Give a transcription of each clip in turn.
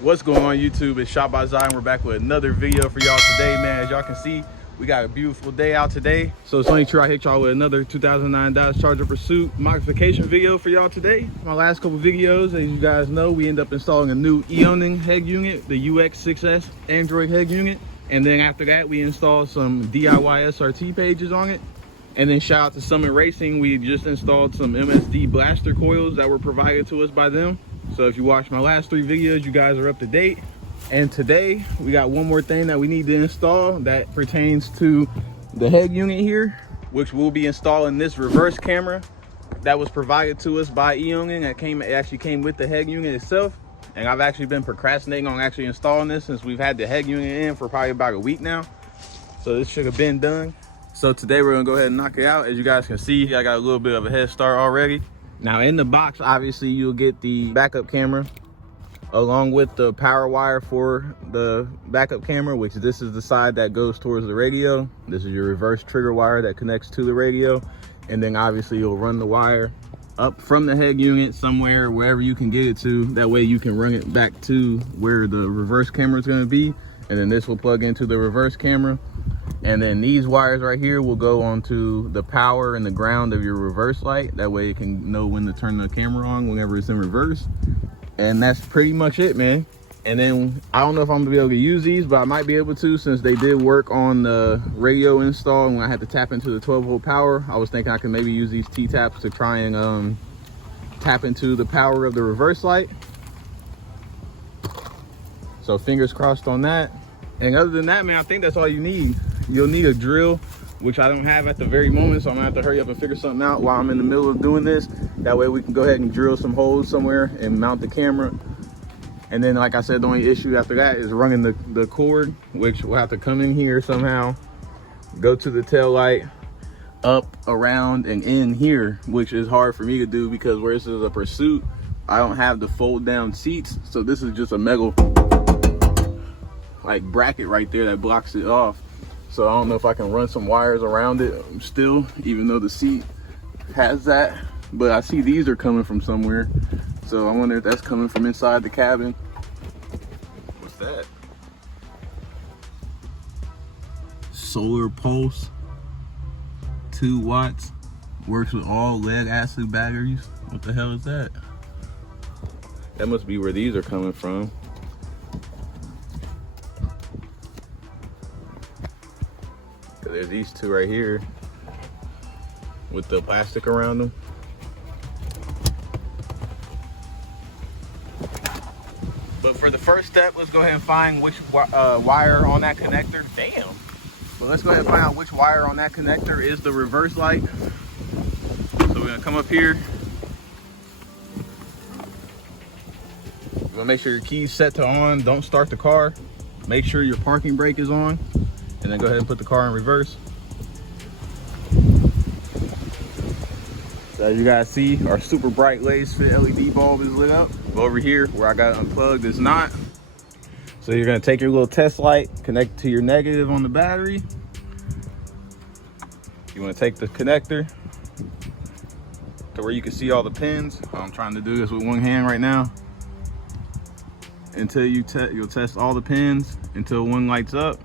What's going on YouTube? It's Shot by Zion. We're back with another video for y'all today, man. As y'all can see, we got a beautiful day out today. So it's only true I hit y'all with another 2009 Dodge Charger Pursuit modification video for y'all today. My last couple videos, as you guys know, we end up installing a new Eonon head unit, the UX6S Android head unit. And then after that, we installed some DIY SRT pages on it. And then shout out to Summit Racing. We just installed some MSD blaster coils that were provided to us by them. So if you watched my last 3 videos, you guys are up to date. And today we got one more thing that we need to install that pertains to the head unit here, which we'll be installing this reverse camera that was provided to us by Eonon. It actually came with the head unit itself. And I've actually been procrastinating on actually installing this since we've had the head unit in for probably about a week now. So this should have been done. So today we're gonna go ahead and knock it out. As you guys can see, I got a little bit of a head start already. Now in the box, obviously you'll get the backup camera along with the power wire for the backup camera, which this is the side that goes towards the radio. This is your reverse trigger wire that connects to the radio. And then obviously you'll run the wire up from the head unit somewhere, wherever you can get it to. That way you can run it back to where the reverse camera is gonna be. And then this will plug into the reverse camera. And then these wires right here will go onto the power and the ground of your reverse light. That way you can know when to turn the camera on whenever it's in reverse. And that's pretty much it, man. And then I don't know if I'm gonna be able to use these, but I might be able to, since they did work on the radio install. And when I had to tap into the 12-volt power, I was thinking I could maybe use these T-taps to try and tap into the power of the reverse light. So fingers crossed on that. And other than that, man, I think that's all you need. You'll need a drill, which I don't have at the very moment, so I'm gonna have to hurry up and figure something out while I'm in the middle of doing this. That way we can go ahead and drill some holes somewhere and mount the camera. And then, like I said, the only issue after that is running the cord, which will have to come in here somehow, go to the tail light, up, around, and in here, which is hard for me to do because where this is a Pursuit, I don't have the fold down seats. So this is just a metal like bracket right there that blocks it off. So I don't know if I can run some wires around it still, even though the seat has that. But I see these are coming from somewhere. So I wonder if that's coming from inside the cabin. What's that? Solar pulse, 2 watts, works with all lead acid batteries. What the hell is that? That must be where these are coming from. There's these 2 right here with the plastic around them. But for the first step, let's go ahead and find which wire on that connector. Damn. But let's go ahead and find out which wire on that connector is the reverse light. So we're gonna come up here. We're gonna make sure your key's set to on. Don't start the car. Make sure your parking brake is on. And then go ahead and put the car in reverse. So as you guys see, our super bright lace fit LED bulb is lit up. But over here where I got it unplugged, it's not. So you're gonna take your little test light, connect it to your negative on the battery. You wanna take the connector to where you can see all the pins. I'm trying to do this with one hand right now. Until you'll test all the pins until one lights up.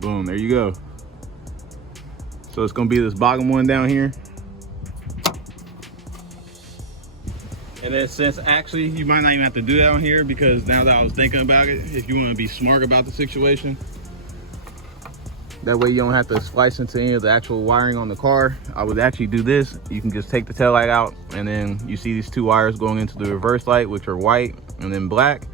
Boom, there you go. So it's gonna be this bottom one down here. And then since actually you might not even have to do that on here, because now that I was thinking about it, if you wanna be smart about the situation, that way you don't have to splice into any of the actual wiring on the car, I would actually do this. You can just take the tail light out, and then you see these 2 wires going into the reverse light, which are white and then black.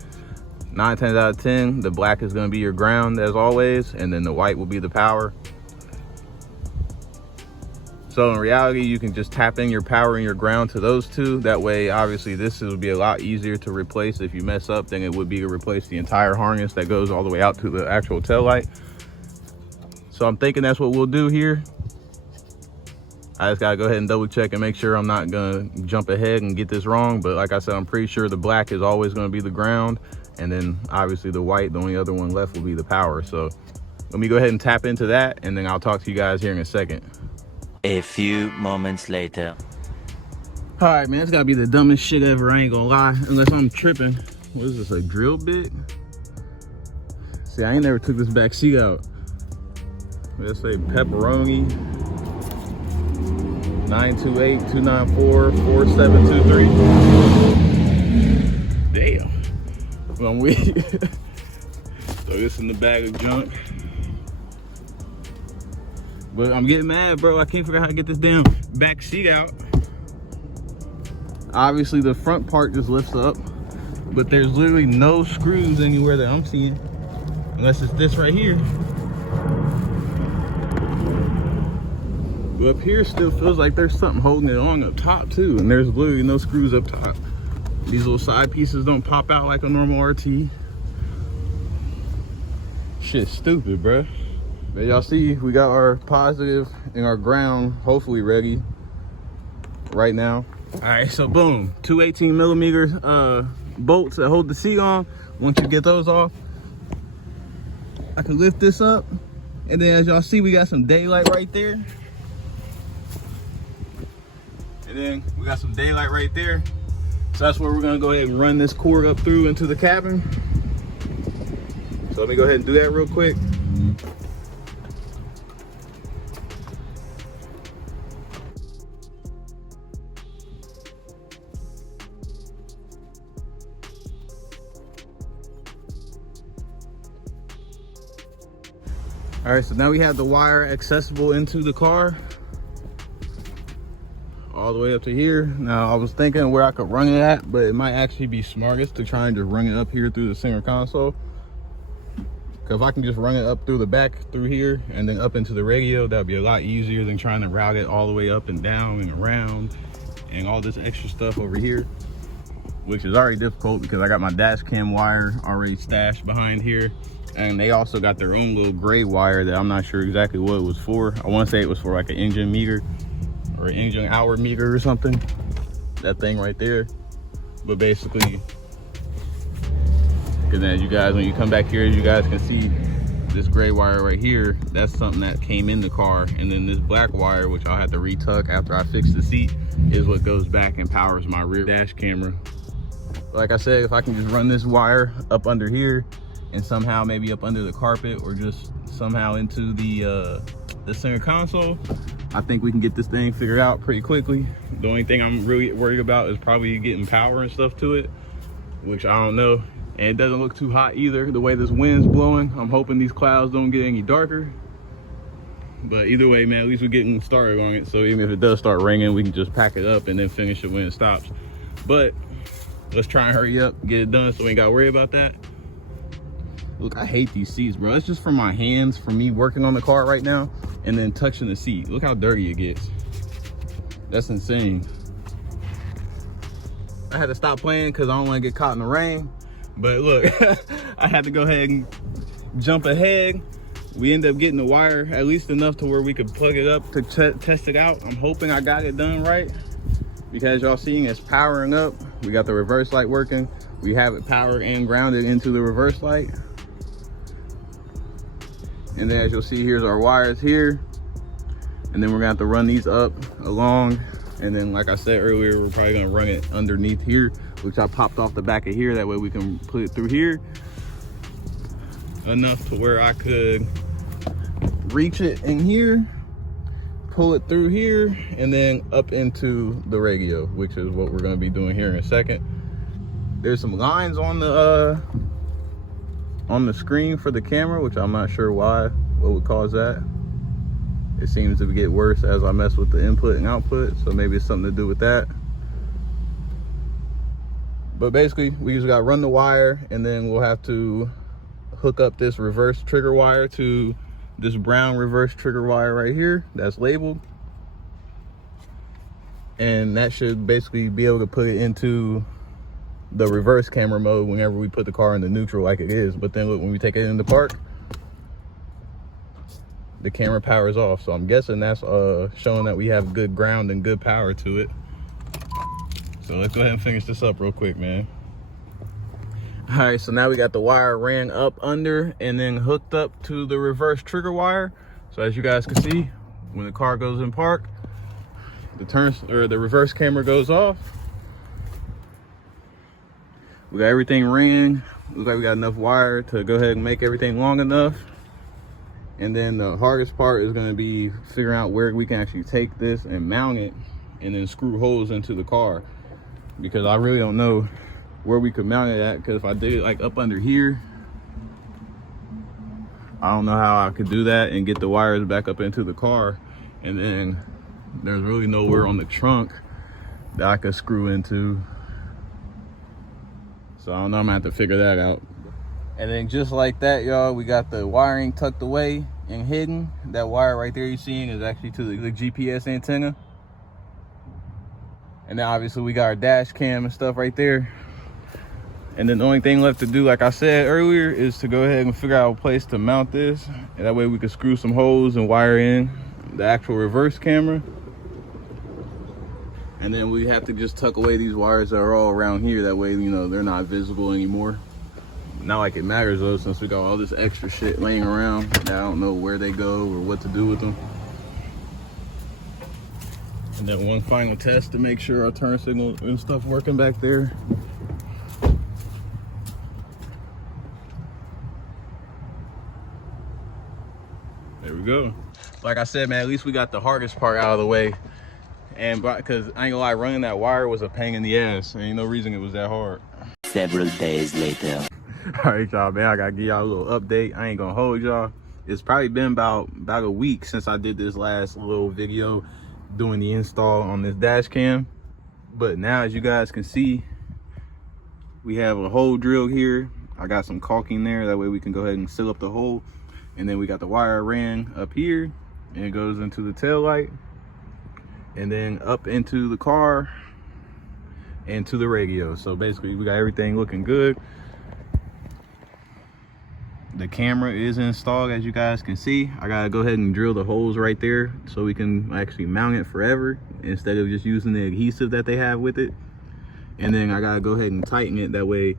9 times out of 10, the black is going to be your ground as always, and then the white will be the power. So in reality, you can just tap in your power and your ground to those 2. That way, obviously, this will be a lot easier to replace if you mess up than it would be to replace the entire harness that goes all the way out to the actual tail light. So I'm thinking that's what we'll do here. I just gotta go ahead and double check and make sure I'm not gonna jump ahead and get this wrong. But like I said, I'm pretty sure the black is always gonna be the ground. And then obviously the white, the only other one left will be the power. So let me go ahead and tap into that, and then I'll talk to you guys here in a second. A few moments later. All right, man, it's gotta be the dumbest shit ever, I ain't gonna lie, unless I'm tripping. What is this, a drill bit? See, I ain't never took this back seat out. Let's say pepperoni, 928-294-4723. Damn. Well, I'm with you. Throw this in the bag of junk. But I'm getting mad, bro. I can't figure out how to get this damn back seat out. Obviously, the front part just lifts up, but there's literally no screws anywhere that I'm seeing, unless it's this right here. But up here still feels like there's something holding it on up top too, and there's literally no screws up top. These little side pieces don't pop out like a normal RT. Shit's stupid, bruh. But y'all see, we got our positive and our ground hopefully ready right now. All right, so boom, two 18mm bolts that hold the seat on. Once you get those off, I can lift this up, and then as y'all see, we got some daylight right there. And then we got some daylight right there. So that's where we're gonna go ahead and run this cord up through into the cabin. So let me go ahead and do that real quick. All right, so now we have the wire accessible into the car all the way up to here. Now I was thinking where I could run it at, but it might actually be smartest to try and just run it up here through the center console. Because if I can just run it up through the back through here and then up into the radio, that'd be a lot easier than trying to route it all the way up and down and around and all this extra stuff over here, which is already difficult because I got my dash cam wire already stashed behind here. And they also got their own little gray wire that I'm not sure exactly what it was for. I want to say it was for like an engine meter or an engine hour meter or something. That thing right there. But basically, because as you guys, when you come back here, you guys can see this gray wire right here. That's something that came in the car. And then this black wire, which I'll have to retuck after I fix the seat, is what goes back and powers my rear dash camera. Like I said, if I can just run this wire up under here and somehow maybe up under the carpet or just somehow into the center console, I think we can get this thing figured out pretty quickly. The only thing I'm really worried about is probably getting power and stuff to it, which I don't know. And it doesn't look too hot either, the way this wind's blowing. I'm hoping these clouds don't get any darker. But either way, man, at least we're getting started on it. So even if it does start raining, we can just pack it up and then finish it when it stops. But let's try and hurry up, get it done so we ain't gotta worry about that. Look, I hate these seats, bro. It's just from my hands, from me working on the car right now, and then touching the seat. Look how dirty it gets. That's insane. I had to stop playing because I don't want to get caught in the rain. But look, I had to go ahead and jump ahead. We ended up getting the wire at least enough to where we could plug it up to test it out. I'm hoping I got it done right, because y'all seeing it's powering up. We got the reverse light working. We have it powered and grounded into the reverse light. And then as you'll see, here's our wires here. And then we're gonna have to run these up along. And then like I said earlier, we're probably gonna run it underneath here, which I popped off the back of here. That way we can put it through here enough to where I could reach it in here, pull it through here, and then up into the radio, which is what we're gonna be doing here in a second. There's some lines on the screen for the camera, which I'm not sure what would cause that. It seems to get worse as I mess with the input and output, so maybe it's something to do with that. But basically, we just gotta run the wire, and then we'll have to hook up this reverse trigger wire to this brown reverse trigger wire right here that's labeled. And that should basically be able to put it into the reverse camera mode whenever we put the car in the neutral like it is. But then look, when we take it in the park, the camera powers off. So I'm guessing that's showing that we have good ground and good power to it. So let's go ahead and finish this up real quick, man. All right, so now we got the wire ran up under and then hooked up to the reverse trigger wire. So as you guys can see, when the car goes in park, the reverse camera goes off. We got everything ringing. Looks like we got enough wire to go ahead and make everything long enough. And then the hardest part is going to be figuring out where we can actually take this and mount it and then screw holes into the car, because I really don't know where we could mount it at, because if I did it like up under here, I don't know how I could do that and get the wires back up into the car. And then there's really nowhere on the trunk that I could screw into. So I don't know, I'm gonna have to figure that out. And then just like that, y'all, we got the wiring tucked away and hidden. That wire right there you're seeing is actually to the GPS antenna. And then obviously we got our dash cam and stuff right there. And then the only thing left to do, like I said earlier, is to go ahead and figure out a place to mount this. And that way we can screw some holes and wire in the actual reverse camera. And then we have to just tuck away these wires that are all around here. That way, you know, they're not visible anymore. Not like it matters though, since we got all this extra shit laying around that I don't know where they go or what to do with them. And then one final test to make sure our turn signal and stuff working back there. There we go. Like I said, man, at least we got the hardest part out of the way. And because I ain't gonna lie, running that wire was a pain in the ass. There ain't no reason it was that hard. Several days later. All right, y'all, man, I gotta give y'all a little update. I ain't gonna hold y'all. It's probably been about a week since I did this last little video doing the install on this dash cam. But now, as you guys can see, we have a hole drilled here. I got some caulking there. That way we can go ahead and seal up the hole. And then we got the wire ran up here, and it goes into the tail light, and then up into the car and to the radio. So basically we got everything looking good. The camera is installed, as you guys can see. I gotta go ahead and drill the holes right there so we can actually mount it forever instead of just using the adhesive that they have with it. And then I gotta go ahead and tighten it, that way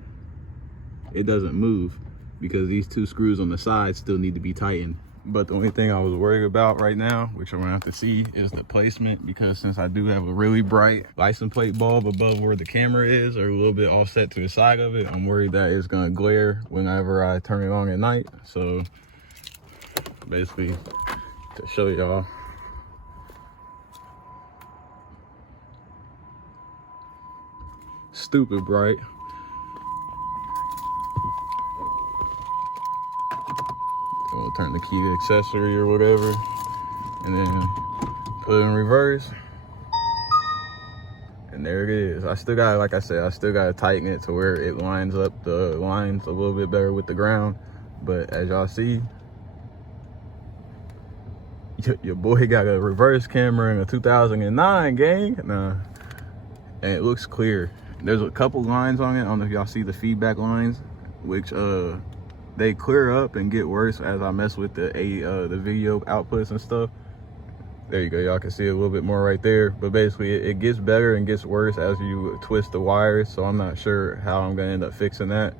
it doesn't move, because these two screws on the side still need to be tightened. But the only thing I was worried about right now, which I'm gonna have to see, is the placement, because since I do have a really bright license plate bulb above where the camera is, or a little bit offset to the side of it, I'm worried that it's gonna glare whenever I turn it on at night. So basically, to show y'all, stupid bright. We'll turn the key to accessory or whatever, and then put it in reverse, and there it is. I still got, like I said, I still got to tighten it to where it lines up the lines a little bit better with the ground. But as y'all see, your boy got a reverse camera in a 2009, gang. Nah, and it looks clear. There's a couple lines on it. I don't know if y'all see the feedback lines, which they clear up and get worse as I mess with the video outputs and stuff. There you go, y'all can see a little bit more right there. But basically it gets better and gets worse as you twist the wires, so I'm not sure how I'm gonna end up fixing that.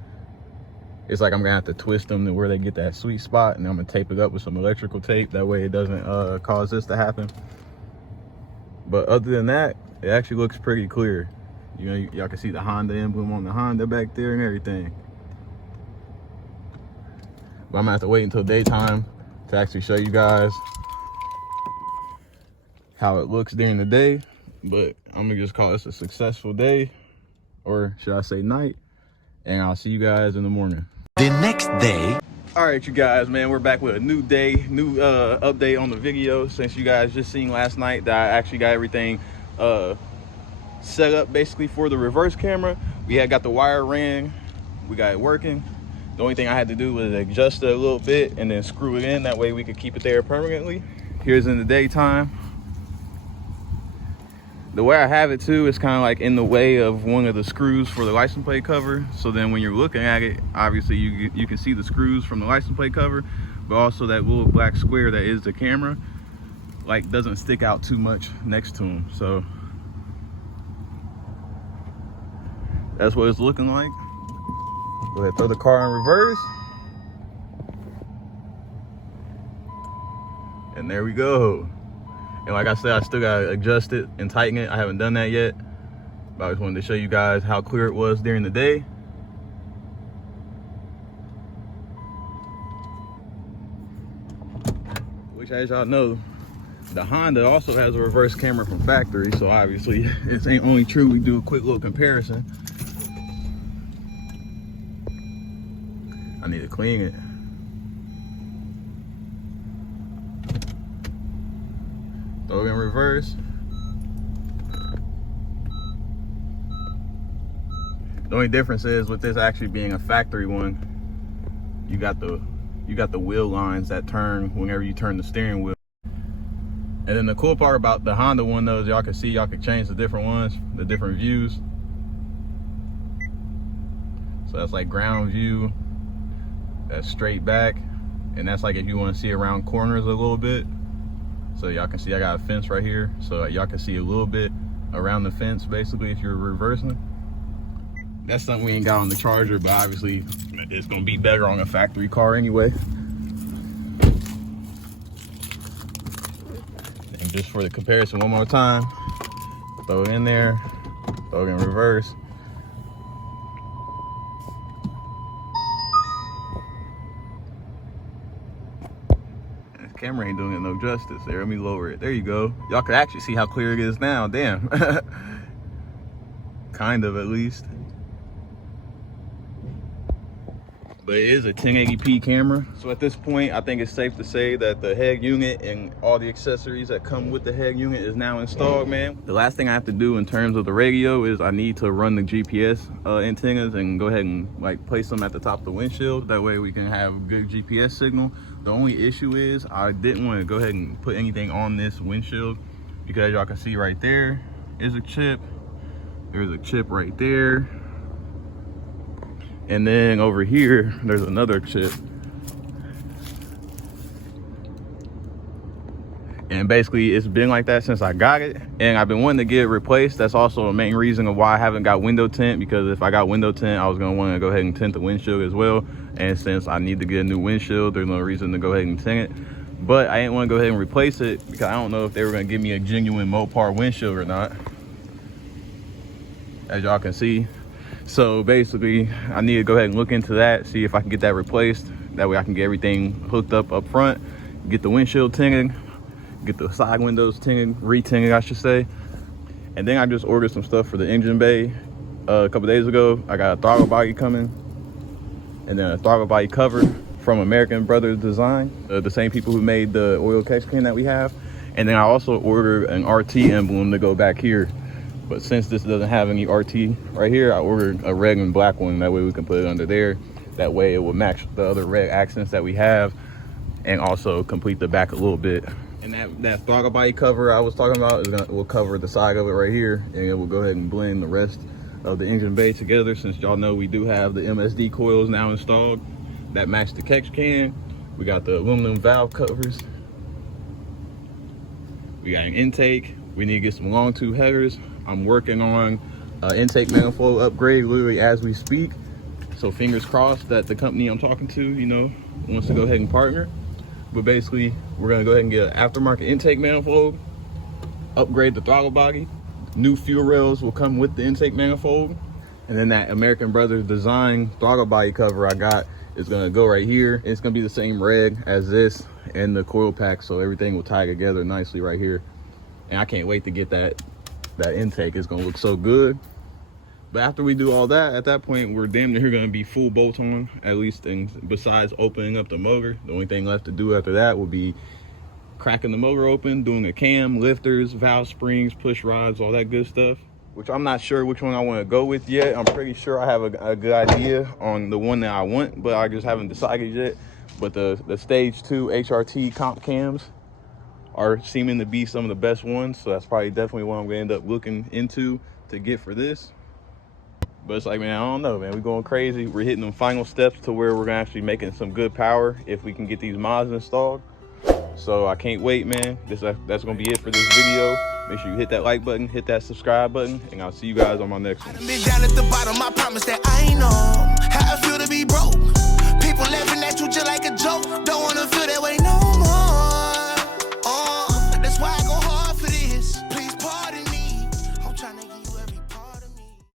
It's like I'm gonna have to twist them to where they get that sweet spot, and I'm gonna tape it up with some electrical tape, that way it doesn't cause this to happen. But other than that, it actually looks pretty clear. You know, y'all can see the Honda emblem on the Honda back there and everything. But I'm gonna have to wait until daytime to actually show you guys how it looks during the day. But I'm gonna just call this a successful day, or should I say night, and I'll see you guys in the morning. The next day. All right, you guys, man, we're back with a new day, new update on the video. Since you guys just seen last night that I actually got everything set up basically for the reverse camera. We had got the wire ran, we got it working. The only thing I had to do was adjust it a little bit and then screw it in. That way we could keep it there permanently. Here's in the daytime. The way I have it too is kind of like in the way of one of the screws for the license plate cover. So then when you're looking at it, obviously you can see the screws from the license plate cover, but also that little black square that is the camera, like, doesn't stick out too much next to them. So that's what it's looking like. Go ahead, throw the car in reverse. And there we go. And like I said, I still gotta adjust it and tighten it. I haven't done that yet, but I just wanted to show you guys how clear it was during the day. Which, as y'all know, the Honda also has a reverse camera from factory, so obviously it's ain't only true. We do a quick little comparison. I need to clean it. Throw it in reverse. The only difference is with this actually being a factory one, you got the wheel lines that turn whenever you turn the steering wheel. And then the cool part about the Honda one though is y'all can see, y'all can change the different ones, the different views. So that's like ground view, that's straight back, and that's like if you want to see around corners a little bit. So y'all can see I got a fence right here, so y'all can see a little bit around the fence basically if you're reversing. That's something we ain't got on the Charger, but obviously it's gonna be better on a factory car anyway. And just for the comparison one more time, throw it in there, throw it in reverse. This camera ain't doing it no justice there. Let me lower it. There you go. Y'all can actually see how clear it is now. Damn. Kind of, at least. But it is a 1080p camera. So at this point, I think it's safe to say that the head unit and all the accessories that come with the head unit is now installed, man. The last thing I have to do in terms of the radio is I need to run the GPS antennas and go ahead and like place them at the top of the windshield. That way we can have a good GPS signal. The only issue is I didn't want to go ahead and put anything on this windshield because y'all can see right there is a chip. There's a chip right there. And then over here, there's another chip. And basically it's been like that since I got it. And I've been wanting to get it replaced. That's also a main reason of why I haven't got window tint, because if I got window tint, I was gonna wanna go ahead and tint the windshield as well. And since I need to get a new windshield, there's no reason to go ahead and tint it. But I didn't wanna go ahead and replace it because I don't know if they were gonna give me a genuine Mopar windshield or not. As y'all can see. So basically, I need to go ahead and look into that, see if I can get that replaced. That way I can get everything hooked up front, get the windshield tinted, get the side windows tinted, re-tinted I should say. And then I just ordered some stuff for the engine bay a couple days ago. I got a throttle body coming, and then a throttle body cover from American Brothers Design, the same people who made the oil catch can that we have. And then I also ordered an RT emblem to go back here. But since this doesn't have any RT right here, I ordered a red and black one. That way we can put it under there. That way it will match the other red accents that we have and also complete the back a little bit. And that throttle body cover I was talking about will cover the side of it right here, and it will go ahead and blend the rest of the engine bay together. Since y'all know we do have the MSD coils now installed that match the catch can. We got the aluminum valve covers. We got an intake. We need to get some long tube headers. I'm working on intake manifold upgrade literally as we speak. So fingers crossed that the company I'm talking to, you know, wants to go ahead and partner. But basically, we're gonna go ahead and get an aftermarket intake manifold, upgrade the throttle body. New fuel rails will come with the intake manifold. And then that American Brothers Design throttle body cover I got is gonna go right here. It's gonna be the same reg as this and the coil pack, so everything will tie together nicely right here. And I can't wait to get that intake. Is gonna look so good. But after we do all that, at that point we're damn near gonna be full bolt on, at least. And besides opening up the motor, the only thing left to do after that will be cracking the motor open, doing a cam, lifters, valve springs, push rods, all that good stuff, which I'm not sure which one I want to go with yet. I'm pretty sure I have a good idea on the one that I want, but I just haven't decided yet. But the stage 2 HRT comp cams are seeming to be some of the best ones, so that's probably definitely what I'm gonna end up looking into to get for this. But it's like, man, I don't know, man, we're going crazy. We're hitting them final steps to where we're gonna actually making some good power if we can get these mods installed. So I can't wait, man. That's gonna be it for this video. Make sure you hit that like button, hit that subscribe button, and I'll see you guys on my next one. Been down at the bottom, I promise that I know how I feel to be broke. People laughing at you just like a joke. Don't wanna feel that way no more.